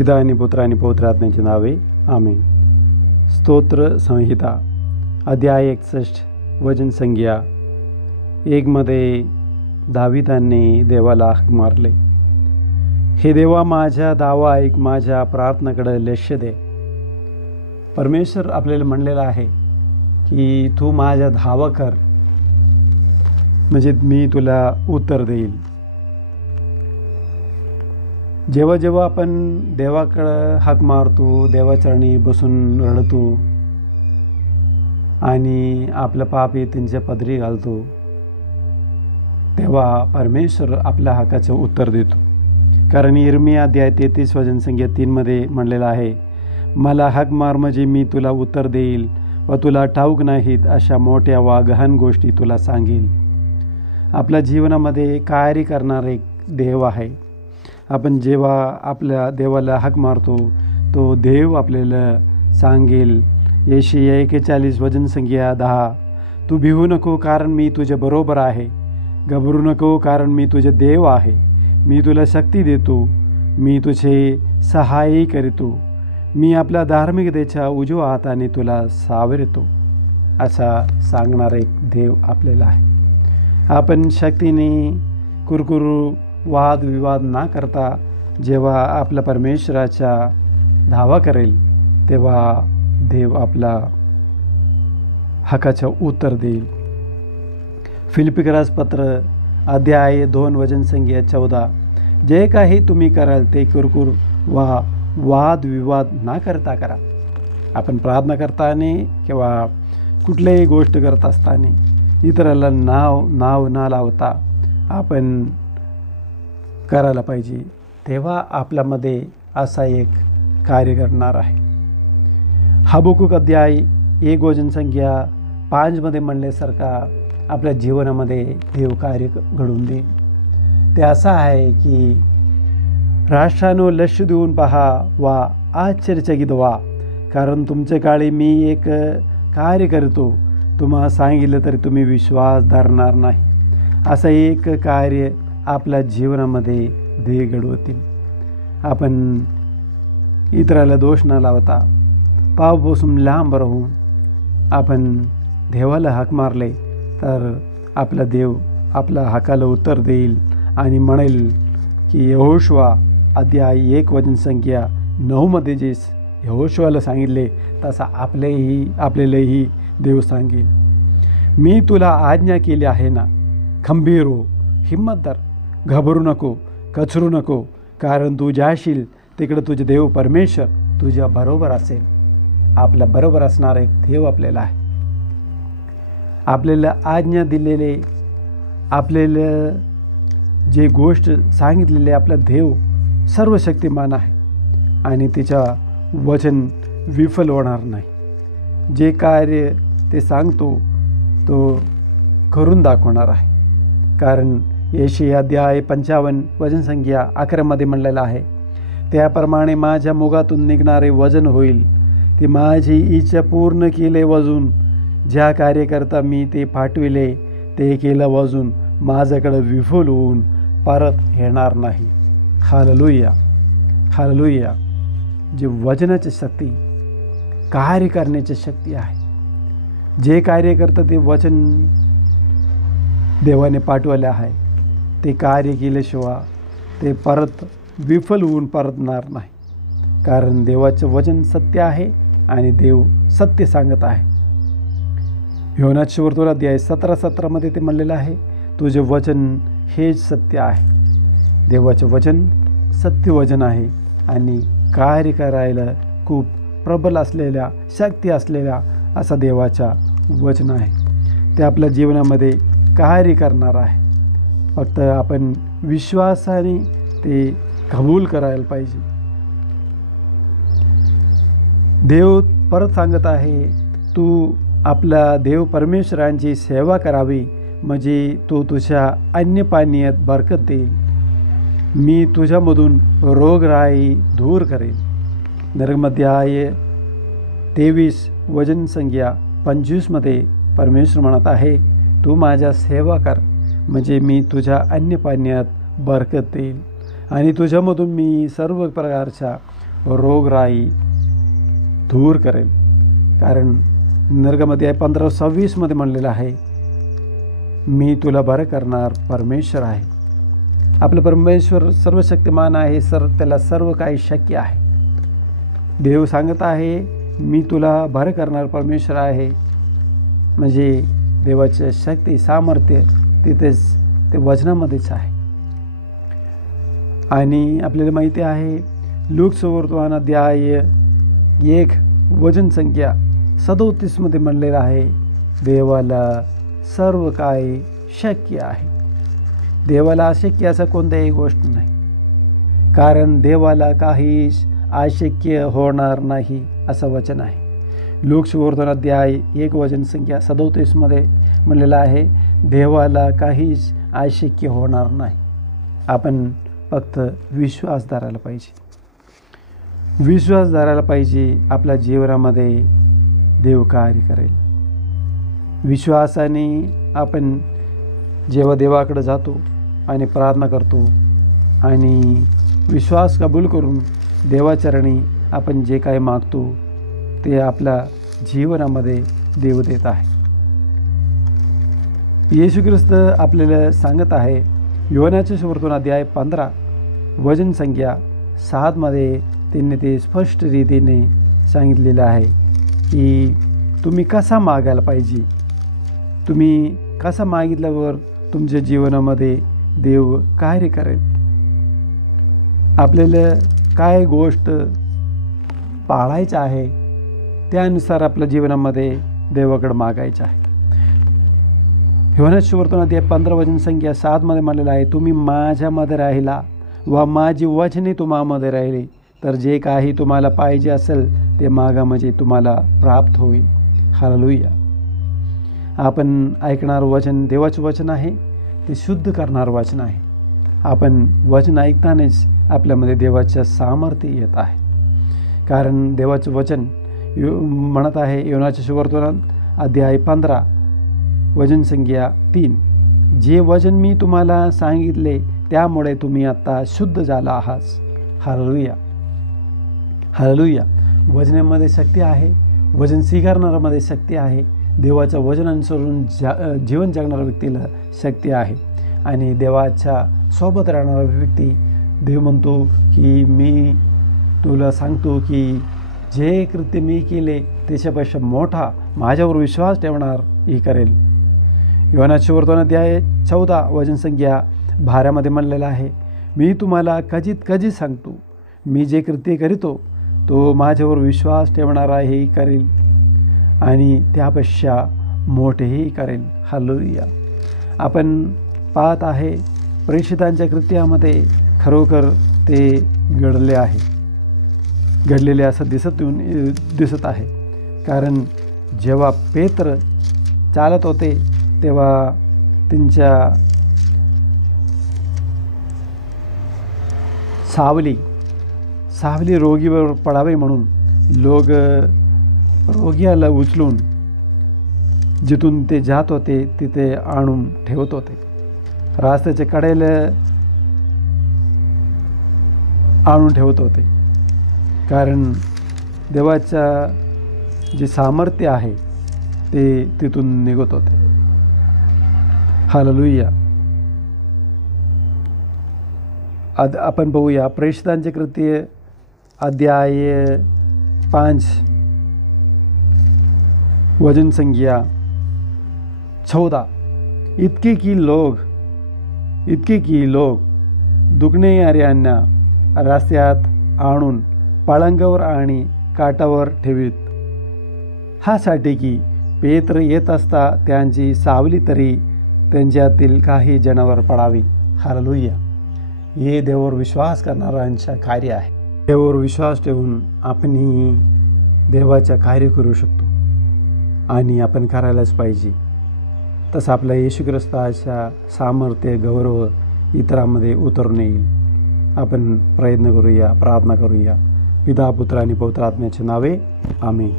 पिता आणि पुत्र आणि पवित्र आत्म्याचे नावे आमेन. स्तोत्र संहिता अध्याय 61 वचन संज्ञा 1 मध्ये दाविदाने देवाला हाक मारले, हे देवा माझ्या दावा ऐक, माझ्या प्रार्थनेकडे लक्ष दे. परमेश्वर आपल्याला म्हणलेला आहे की तू माझ्या धावा कर, म्हणजे मी तुला उत्तर देईल. जेव्हा जेव्हा आपण देवाकडं हाक मारतो, देवाचरणी बसून रडतो आणि आपलं पाप त्यांच्या पदरी घालतो, तेव्हा परमेश्वर आपल्या हाकाचं उत्तर देतो. कारण यिर्मया अध्याय 33 वचन संख्या 3 मध्ये म्हणलेलं आहे, मला हाक मार म्हणजे मी तुला उत्तर देईल व तुला ठाऊक नाहीत अशा मोठ्या वा गहन गोष्टी तुला सांगेल. आपल्या जीवनामध्ये कार्य करणारे देव आहे. आपण जेव्हा आपल्या देवाला हाक मारतो तो देव आपल्याला सांगेल. यशाया 41 वचन संख्या 10, तू भिवू नको कारण मी तुझ्या बरोबर आहे, घाबरू नको कारण मी तुझे देव आहे, मी तुला शक्ती देतो, मी तुझे सहाय्य करीतो, मी आपल्या धार्मिकतेच्या उजव्या हाताने तुला सावरतो, असा सांगणारा एक देव आपल्याला आहे. आपण शक्तीने कुरकुरू वादविवाद ना करता जेव्हा आपल्या परमेश्वराचा धावा करेल तेव्हा देव आपला हकाचं उत्तर देईल. फिलिप्पीकरास पत्र अध्याय 2 वचन संख्या 14, जे काही तुम्ही कराल ते कुरकुर वा वादविवाद ना करता करा. आपण प्रार्थना करताना किंवा कुठल्याही गोष्ट करत असताना इतराला नाव न लावता आपण करायला पाहिजे. तेव्हा आपल्यामध्ये असा एक कार्य करणार आहे. हबक्कूक अध्याय 1 वचन संख्या 5 मध्ये म्हणल्यासारखा आपल्या जीवनामध्ये देव कार्य घडून देईल. ते असं आहे की राष्ट्रांनो लक्ष देऊन पहा वा आश्चर्यचकित व्हा, कारण तुमच्या काळी मी एक कार्य करतो, तुम्हाला सांगितलं तरी तुम्ही विश्वास धरणार नाही. असं एक कार्य आपल्या जीवनामध्ये देव घडवतील. आपण इतराला दोष न लावता पापापासून लांब राहून आपण देवाला हाक मारले तर आपला देव आपल्या हाकाला उत्तर देईल आणि म्हणेल की यहोशुआ अध्याय 1 वचन संख्या 9 मध्ये जे यहोशुआला सांगितले तसा आपल्यालाही देव सांगेल, मी तुला आज्ञा केली आहे ना, खंबीर हो, हिम्मत धर, घाबरू नको, कचरू नको, कारण तू जाशील तिकडे तुझे देव परमेश्वर तुझ्या बरोबर असेल. आपल्या बरोबर असणारा एक देव आपल्याला आहे. आपल्याला आज्ञा दिलेले, आपल्याला जे गोष्ट सांगितलेले आपला देव सर्वशक्तिमान आहे आणि तिच्या वचन विफल होणार नाही. जे कार्य ते सांगतो तो करून दाखवणार आहे. कारण यशाया अध्याय 55 वचन संख्या 11 मध्ये म्हणलेलं आहे, त्याप्रमाणे माझ्या मुखातून निघणारे वचन होईल, ते माझी इच्छा पूर्ण केले वाजून, ज्या कार्यकर्ता मी ते पाठविले ते केलं वाजून माझ्याकडे विफल होऊन परत येणार नाही. Hallelujah, hallelujah. जे वचनाची शक्ती, कार्य करण्याची शक्ती आहे. जे कार्य करतं ते वचन देवाने पाठवले आहे, ते कार्य केल्याशिवाय ते परत विफल होऊन परतणार नाही. कारण देवाचं वचन सत्य आहे आणि देव सत्य सांगत आहे. योनाच्या वर्तुळ अध्याय 17 मध्ये ते म्हणलेलं आहे, तुझे वचन हेच सत्य आहे. देवाचं वचन सत्य वचन आहे आणि कार्य करायला खूप प्रबल असलेल्या, शक्ती असलेल्या असा देवाचा वचन आहे. ते आपल्या जीवनामध्ये कार्य करणार आहे. फक्त आपण विश्वासाने ते कबूल करायला पाहिजे. देव परत सांगत आहे, तू आपल्या देव परमेश्वरांची सेवा करावी म्हणजे तो तुझ्या अन्य पाण्यात बरकत देईल. मी तुझ्यामधून रोगराई दूर करेल. नरकमध्याय 23 वचन संख्या 25 मध्ये परमेश्वर म्हणत आहे, तू माझ्या सेवा कर म्हणजे मी तुझ्या अन्य पाण्यात बरकत देईल आणि तुझ्यामधून मी सर्व प्रकारच्या रोगराई दूर करेल. कारण निर्गमध्याय 15:26 म्हणलेलं आहे, मी तुला बरं करणार परमेश्वर आहे. आपलं परमेश्वर सर्वशक्तिमान आहे, त्याला सर्व काही शक्य आहे. देव सांगत आहे, मी तुला बरं करणार परमेश्वर आहे. म्हणजे देवाचं शक्ती सामर्थ्य तिथेच ते वचनामध्येच आहे. आणि आपल्याला माहिती आहे, लूक सुवर्तमान अध्याय 1 वचन संख्या 37 म्हणलेलं आहे, देवाला सर्व काही शक्य आहे. देवाला अशक्य असं कोणत्याही गोष्ट नाही, कारण देवाला काहीच अशक्य होणार नाही असं वचन आहे. लूक सुवर्तमान अध्याय 1 वचन संख्या 37 म्हणलेलं आहे, देवाला काहीच अशक्य होणार नाही. आपण फक्त विश्वास धरायला पाहिजे. आपल्या जीवनामध्ये देव कार्य करेल. विश्वासाने आपण जेव्हा देवाकडे जातो आणि प्रार्थना करतो आणि विश्वास कबूल करून देवाचरणी आपण जे काही मागतो ते आपल्या जीवनामध्ये देव देत आहे. येशू ख्रिस्त आपल्याला सांगत आहे, योहानाचे सुवर्तमान अध्याय 15 वचन संख्या 7 त्यांनी ते स्पष्ट रीतीने सांगितलेलं आहे की तुम्ही कसा मागायला पाहिजे. तुम्ही कसा मागितल्यावर तुमच्या जीवनामध्ये देव कार्य करेल. आपल्याला काय गोष्ट पाळायचं आहे त्यानुसार आपल्या जीवनामध्ये देवाकडे मागायचं आहे. योहानाचे सुवर्तमान अध्याय 15 वचन संख्या 7 म्हणलेलं आहे, तुम्ही माझ्यामध्ये राहिला व माझी वचने तुम्हामध्ये राहिली तर जे काही तुम्हाला पाहिजे असेल ते मागा, म्हणजे तुम्हाला प्राप्त होईल. हालेलुया. आपण ऐकणार वचन देवाचं वचन आहे, ते शुद्ध करणार वचन आहे. आपण वचन ऐकतानाच आपल्यामध्ये देवाचं सामर्थ्य येत आहे. कारण देवाचं वचन म्हणत आहे, योहानाचे सुवर्तमान अध्याय 15 वचन संख्या 3, जे वचन मी तुम्हाला सांगितले त्यामुळे तुम्ही आता शुद्ध झाला आहात. हालेलुया. हालेलुया. वचनामध्ये शक्ती आहे, वचन स्वीकारणाऱ्यामध्ये शक्ती आहे, देवाचं वचन अनुसरून जीवन जगणाऱ्या व्यक्तीला शक्ती आहे. आणि देवाच्या सोबत राहणारा व्यक्ती, देव म्हणतो की मी तुला सांगतो की जे कृत्य मी केले त्याच्यापेक्षा मोठा माझ्यावर विश्वास ठेवणार ही करेल. योहानाचे सुवर्तमान अध्याय 14 वचन संख्या 12 म्हणलेलं आहे, मी तुम्हाला कधीच सांगतो, मी जे कृत्य करीतो तो माझ्यावर विश्वास ठेवणारा हेही करेल आणि त्यापेक्षा मोठेही करेल. हालेलुया. आपण पाहत आहे प्रेषितांच्या कृत्यामध्ये खरोखर ते घडलेले असं दिसत आहे. कारण जेव्हा पेत्र चालत होते तेव्हा त्यांच्या सावली रोगीवर पडावे म्हणून लोक रोग्याला उचलून जिथून ते जात होते तिथे आणून ठेवत होते. रस्त्याच्या कडेला आणून ठेवत होते. कारण देवाचा जे सामर्थ्य आहे ते तिथून निघत होते. हालेलुया. आपण पाहूया प्रेषितांचे कृत्य अध्याय 5 वचन संख्या 14, इतके की लोक दुखणाऱ्यांना रस्त्यात आणून पळंगावर आणि काठावर ठेवीत, ह्यासाठी की पेत्र येत असता त्यांची सावली तरी त्यांच्यातील काही जनावर पडावी. हालेलुया. हे देवावर विश्वास करणाऱ्यांचं कार्य आहे. देवावर विश्वास ठेवून आपण देवाचं कार्य करू शकतो आणि आपण करायलाच पाहिजे. तसं आपल्या येशू ख्रिस्ताच्या सामर्थ्य गौरव इतरांमध्ये उतरून येईल. आपण प्रयत्न करूया, प्रार्थना करूया. पिता, पुत्र आणि पवित्र आत्म्याच्या नावे आमेन.